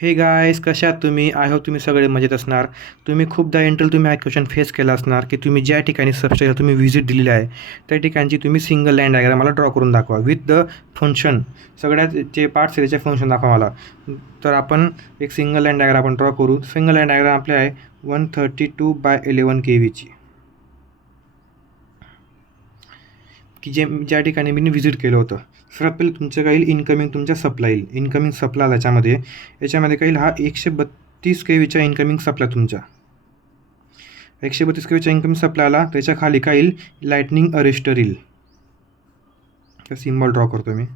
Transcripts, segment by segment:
हे गाईज कशा आहात तुम्ही? आय होप तुम्ही सगळे मजेत असणार. तुम्ही खूपदा तुम्ही हा क्वेश्चन फेस केला असणार की तुम्ही ज्या ठिकाणी सबस्टेशनला तुम्ही व्हिजिट दिलेली आहे त्या ठिकाणची तुम्ही सिंगल लाईन डायग्राम मला ड्रॉ करून दाखवा विथ द फंक्शन. सगळ्यात जे पार्ट्स आहे त्याचे फंक्शन दाखवा मला. तर आपण एक सिंगल लाईन डायग्राम आपण ड्रॉ करू. सिंगल लाईन डायग्राम आपली आहे 132/11 kVची, की ज्या ठिकाणी मी व्हिजिट केलं होतं. सर्वात पहिले तुमचं काही इन्कमिंग तुमच्या सप्लाय येईल. इन्कमिंग सप्लाय याच्यामध्ये काही हा 132 kVचा इन्कमिंग सप्लाय तुमचा. 132 kVच्या इन्कमिंग सप्लायला त्याच्या खाली काय येईल? लाईटनिंग अरेस्टर येईल. सिम्बॉल ड्रॉ करतो मी.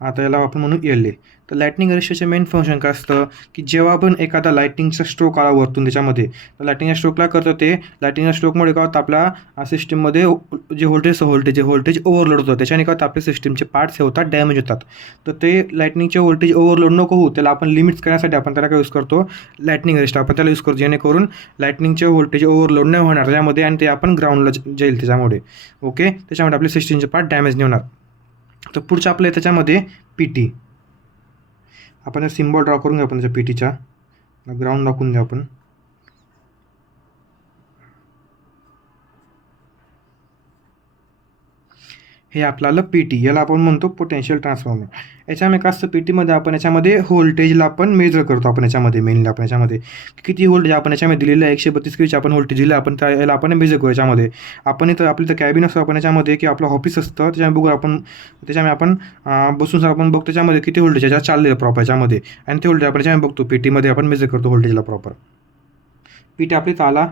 आता याला आपण म्हणू एल. तर लाईटनिंग अरेस्टरचे मेन फंक्शन काय असतं की जेव्हा आपण एखादा लाईटिंगचा स्ट्रोक आला वरतून त्याच्यामध्ये, तर लाईटिंगच्या स्ट्रोकला करतं ते लाईटिंगच्या स्ट्रोकमुळे काय होतं आपल्या सिस्टीममध्ये जे व्होल्टेज ओव्हरलोड होतं. त्याच्याने काय होतं आपल्या सिस्टीमचे पार्ट्स हे होतात डॅमेज होतात. तर ते लाईटनिंगचे व्होल्टेज ओव्हरलोड नको होऊ त्याला आपण लिमिट्स करण्यासाठी आपण त्याला काय यूज करतो? लाईटनिंग अरेस्टर आपण त्याला यूज करतो, जेणेकरून लाईटनिंगचे व्होल्टेज ओव्हरलोड नाही होणार त्याच्यामध्ये आणि ते आपण ग्राउंडला जाईल त्याच्यामुळे. ओके, त्याच्यामुळे आपले सिस्टीमचे पार्ट डॅमेज नाही होणार. तर पुढचं आपलं त्याच्यामध्ये PT. आपण सिम्बॉल ड्रॉ करून घेऊ आपण त्याच्या PTचा. ग्राउंड दाखवून घेऊ आपण. हे आपल्याला PT, याला आपण म्हणतो पोटेन्शियल ट्रान्सफॉर्मर. याच्यामध्ये काय असतं PTमध्ये आपण याच्यामध्ये व्होल्टेजला आपण मेजर करतो. आपण याच्यामध्ये मेनली आपण याच्यामध्ये किती व्होल्टेज आपण याच्यामध्ये दिलेलं आहे 132 kVचे आपण व्होल्टेज दिलं आपण याला आपण मेजर करू. याच्यामध्ये आपण इथं आपलं तर कॅबिन असतं आपण याच्यामध्ये की आपलं ऑफिस असतं त्याच्यामध्ये बघू आपण. त्याच्यामुळे आपण बसून आपण बघतो त्याच्यामध्ये किती व्होल्टेज याच्यात चाललेलं प्रॉपर याच्यामध्ये, आणि ते व्होल्टेज आपण याच्यामध्ये बघतो. PTमध्ये आपण मेजर करतो व्होल्टेजला प्रॉपर. PT आपली आला.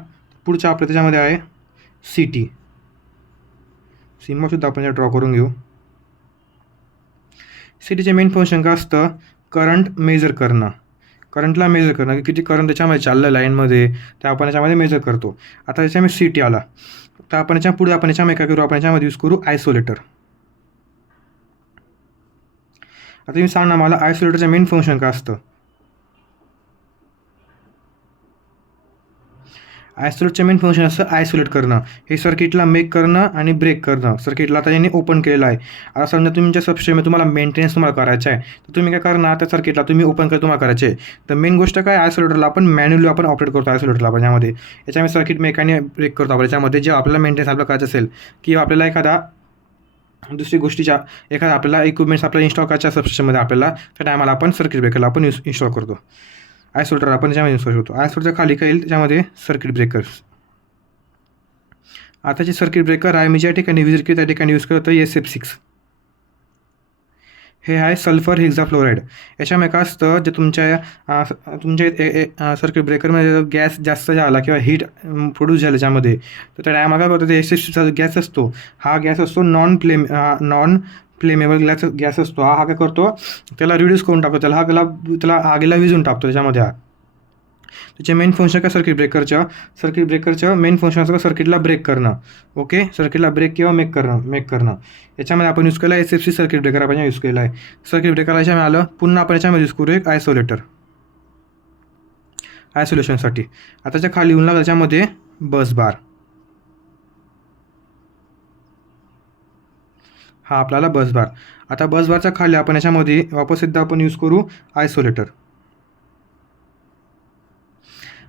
पुढचं आपलं त्याच्यामध्ये आहे CT. सिम्बॉलसुद्धा आपण ड्रॉ करून घेऊ. CTचे मेन फंक्शन काय असतं? करंट मेजर करणं. करंटला मेजर करणं की किती करंट त्याच्यामध्ये चाललं लाईनमध्ये, ते आपण याच्यामध्ये मेजर करतो. आता याच्यामध्ये CT आला तर आपण याच्या पुढे आपण याच्यामध्ये काय करू? आपण याच्यामध्ये यूज करू आयसोलेटर. आता तुम्ही सांग ना मला, आयसोलेटरचं मेन फंक्शन काय असतं? आयसोलेटचं मेन फंक्शन असतं आयसोलेट करणं. हे सर्किटला मेक करणं आणि ब्रेक करणं. सर्किटला आता यांनी ओपन केलेलं आहे. आता समजा तुमच्या सबस्टेशनमध्ये तुम्हाला मेंटेनन्स करायचं आहे, तर तुम्ही काय करणार? त्या सर्किटला तुम्ही ओपन तुम्हाला करायचे. तर मेन गोष्ट काय, आयसोलेटरला आपण मॅन्युअली आपण ऑपरेट करतो. आयसोलेटरला आपण याच्यामध्ये सर्किट मेकॅनिक ब्रेक करतो आपण याच्यामध्ये. जे आपल्याला मेंटेनन्स आपल्याला करायचं असेल किंवा आपल्याला एखादा दुसरी गोष्टीच्या एखादा आपल्याला इक्विपमेंट्स आपल्याला इन्स्टॉल करायच्या सबस्टेशनमध्ये आपल्याला, त्या टायमाला आपण सर्किट ब्रेकरला आपण इन्स्टॉल करतो. आयसोलेटर आपण त्याच्यामध्ये यूज करू शकतो. आयसोलेटरच्या खाली काय येईल? त्याच्यामध्ये सर्किट ब्रेकर्स. आता जे सर्किट ब्रेकर आहे मी ज्या ठिकाणी व्हिजिट केली त्या ठिकाणी यूज करतो SF6. हे आहे सल्फर हेक्झाफ्लोराईड. याच्यामध्ये काय असतं, जे तुमच्या सर्किट ब्रेकरमध्ये गॅस जास्त झाला किंवा हीट प्रोड्यूस झालं त्याच्यामध्ये, तर त्या टायमाला काय करतो? ते SF6चा गॅस असतो, हा गॅस असतो नॉन फ्लेमेबल गॅस असतो. हा काय करतो? त्याला रिड्यूस करून टाकतो. त्याला आगीला विझून टाकतो त्याच्यामध्ये. त्याचे मेन फंक्शन काय सर्किट ब्रेकरचं मेन फंक्शन असतं सर्किटला ब्रेक करणं. ओके, सर्किटला ब्रेक किंवा मेक करणं. याच्यामध्ये आपण यूज केला SF6 सर्किट ब्रेकर आपण यूज केला आहे. सर्किट ब्रेकरला याच्यामध्ये आलं. पुन्हा आपण याच्यामध्ये यूज करू एक आयसोलेटर आयसोलेशनसाठी. आता त्याच्या खाली येऊन लागलं त्याच्यामध्ये बस बार. हा आपल्याला बस बार. आता बस बारच्या खाली आपण याच्यामध्ये वापस एकदा आपण यूज करू आयसोलेटर.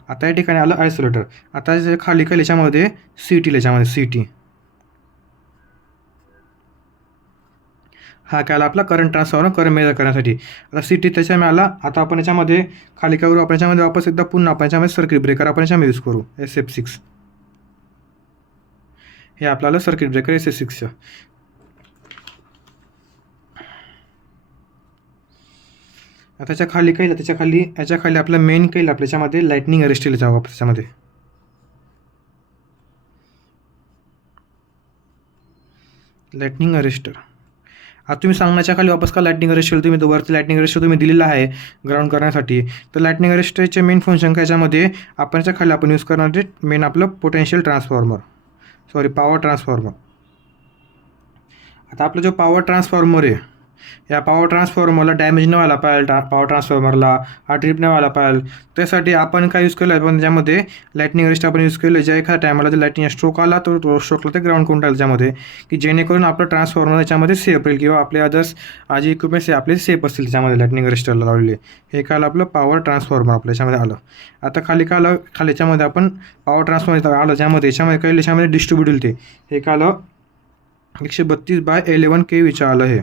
आता या ठिकाणी आलं आयसोलेटर. आता जे खाली काय याच्यामध्ये CT. हा काय आला आपला करंट ट्रान्सफॉर्मर, करंट मेजर करण्यासाठी. आता CT त्याच्यामध्ये आला. आता आपण याच्यामध्ये खाली काय करू? आपण याच्यामध्ये वापस एकदा पुन्हा आपण याच्यामध्ये सर्किट ब्रेकर आपण याच्यामध्ये यूज करू SF6. हे आपल्याला सर्किट ब्रेकर SF6चं. आता त्याच्या खाली आपलं मेन काही आपल्या याच्यामध्ये लाईटनिंग अरेस्टर जावं त्याच्यामध्ये. Lightning arrester. आता तुम्ही सांगण्याच्या खाली वापस का लाईटनिंग अरेस्टर तुम्ही वरती लाईटनिंग अरेस्टर तुम्ही दिलेला आहे ग्राउंड करण्यासाठी. तर लाईटनिंग अरेस्टरचे मेन फंक्शन काय याच्यामध्ये आपण याच्या खाली आपण यूज करणार मेन आपलं पॉवर ट्रान्सफॉर्मर. आता आपला जो पॉवर ट्रान्सफॉर्मर आहे या पॉवर ट्रान्सफॉर्मरला डॅमेज नाही व्हायला पाहिजे, पॉवर ट्रान्सफॉर्मरला हा ट्रिप नाही व्हायला पाहिजे. त्यासाठी आपण काय यूज केलं आहे, पण त्याच्यामध्ये लाईटनिंग रेस्ट आपण यूज केलं, ज्या एखाद्या टायमाला जर लाईटनिंग स्ट्रोक आला तो स्ट्रोकला ते ग्राउंड करून टाकलं त्याच्यामध्ये, की जेणेकरून आपलं ट्रान्सफॉर्मर त्याच्यामध्ये सेफ राहील किंवा आपले अदर्स जे इक्विपमेंट्स आपले सेफ असतील त्याच्यामध्ये लाईटनिंग रेस्टरला लावलेले. हे काल आपलं पॉवर ट्रान्सफॉर्मर आपल्या याच्यामध्ये आलं. आता खाली याच्यामध्ये आपण पॉवर ट्रान्सफॉर्मर आलं, ज्यामध्ये याच्यामध्ये डिस्ट्रीब्यूट होईल हे काल 132/11 kV आलं. हे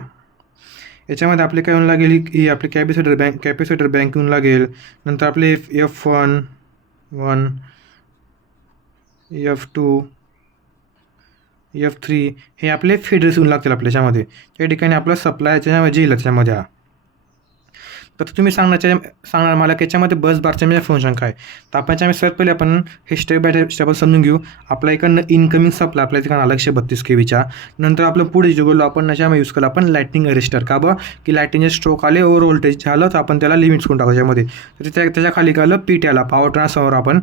याच्यामध्ये आपले काय येऊन लागेल, ही आपली कॅपॅसिटर बँक येऊन लागेल. नंतर आपले F1, F2, F3 हे आपले फीडर्स येऊन लागतील आपल्या याच्यामध्ये. त्या ठिकाणी आपला सप्लाय याच्यामध्ये येईल त्याच्यामध्ये. हा तर तुम्ही सांगणार मला की याच्यामध्ये बस बारच्या म्हणजे फंक्शन काय. तर आपण याच्यामध्ये सर्च पहिले आपण हे स्टेप बाय स्टेप समजून घेऊ. आपल्या इकडनं इनकमिंग सप्लाय आपल्या ठिकाणी 132 kVच्या. नंतर आपलं पुढे जे बोललो आपण याच्यामध्ये यूज केलं आपण लाईटनिंग अरेस्टर. का बरं की लाईटनिंग स्ट्रोक आले, ओव्हर व्होल्टेज झालं तर आपण त्याला लिमिट्स करून टाकू याच्यामध्ये. तर त्याच्या खाली आलं PT आला, पॉवर ट्रान्सफॉर्मर. आपण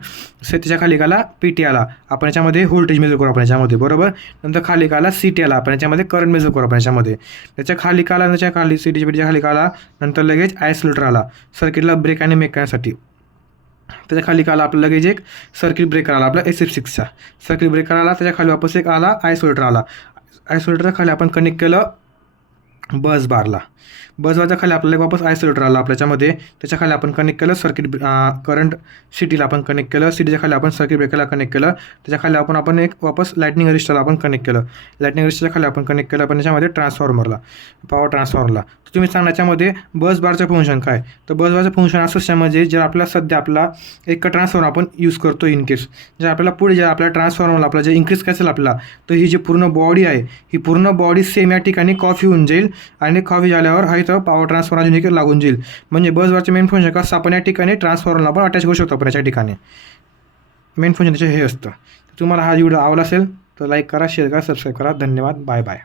त्याच्या खाली आला PT आला, आपण याच्यामध्ये व्होल्टेज मेजर करू आपण याच्यामध्ये, बरोबर. नंतर खाली आला CT आला, आपण याच्यामध्ये करंट मेजर करू आपण याच्यामध्ये. त्याच्या खाली आला, त्याच्या खाली CTच्या खाली आला. नंतर लगेच आयसोलेटर आला सर्किटला ब्रेक आणि मेक करण्यासाठी. त्याच्या खाली आला आपलं लगेच एक सर्किट ब्रेकर आला आपला SF6चा सर्किट ब्रेकर आला. त्याच्या खाली वापस एक आला आयसोलेटर आला. आयसोलेटरच्या खाली आपण कनेक्ट केलं बस बारला. बस बारच्या खाली आपल्याला वापस आयसोलेटर आला आपल्याच्यामध्ये. त्याच्या खाली आपण कनेक्ट केलं सर्किट करंट CTला आपण कनेक्ट केलं. CTच्या खाली आपण सर्किट ब्रेकरला कनेक्ट केलं. त्याच्या खाली आपण एक वापस लाईटनिंग रेजिस्टरला आपण कनेक्ट केलं. लाईटनिंग रेजिस्टरच्या खाली आपण कनेक्ट केलं आपण याच्यामध्ये ट्रान्सफॉर्मरला, पॉवर ट्रान्सफॉर्मरला. तर तुम्ही सांगा याच्यामध्ये बस बारचं फंक्शन काय. तर बस बारचं फंक्शन असं त्यामध्ये जर आपला सध्या आपला एक ट्रान्सफॉर्मर आपण यूज करतो इन केस, जर आपल्याला पुढे जर आपल्या ट्रान्सफॉर्मरला आपला जे इन्क्रीज करायचं आपल्याला, तर ही जी पूर्ण बॉडी आहे ही पूर्ण बॉडी सेम या ठिकाणी कॉफी होऊन जाईल. आणि कॉफी झाल्यावर हा इथं पॉवर ट्रान्सफॉर्मर अजून लागून जाईल. म्हणजे बस बारचे मेन फंक्शन कसं आपण या ठिकाणी ट्रान्सफॉर्मरला आपण अटॅच करू शकतो आपण याच्या ठिकाणी. मेन फंक्शन त्याचे हे असतं. तुम्हाला हा व्हिडिओ आवडला असेल तर लाईक करा, शेअर करा, सबस्क्राईब करा. धन्यवाद. Bye bye.